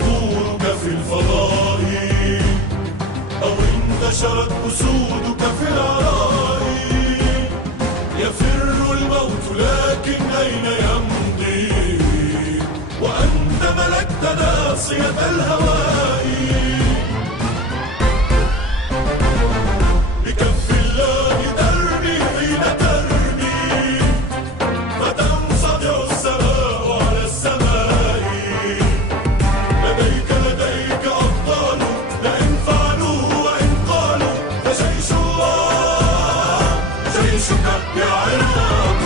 عبورك في الفضاء أو انتشرت أسودك في العراء. يفر الموت لكن أين يمضي وأنت ملكت ناصية الهواء. بكف الله ترمي حين ترمي فتنصدع السماء على السماء. لديك أبطال لئن فعلوا وإن قالوا فجيش الله جيشك يا عراق.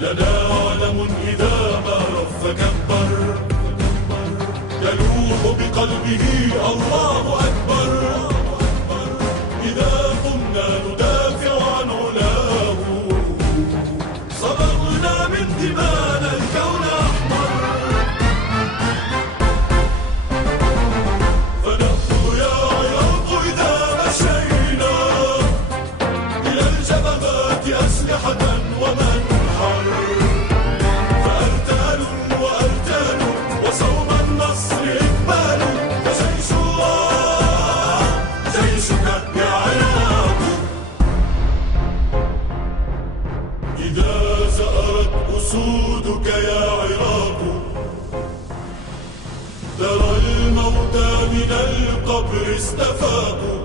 لنا علم إذا ما رف كبر يلوح بقلبه الله أكبر. إذا قمنا ندافع عن علاه صبغنا من دمانا الكون أحمر. فنحن يا عراق إذا مشينا إلى الجبهات أسلحة ومنحر فأرتال وأرتال وصوم النصر إقبال. فجيش الله جيشك يا عراق. إذا زأرت أسودك يا عراق ترى الموتى من القبر استفاقوا.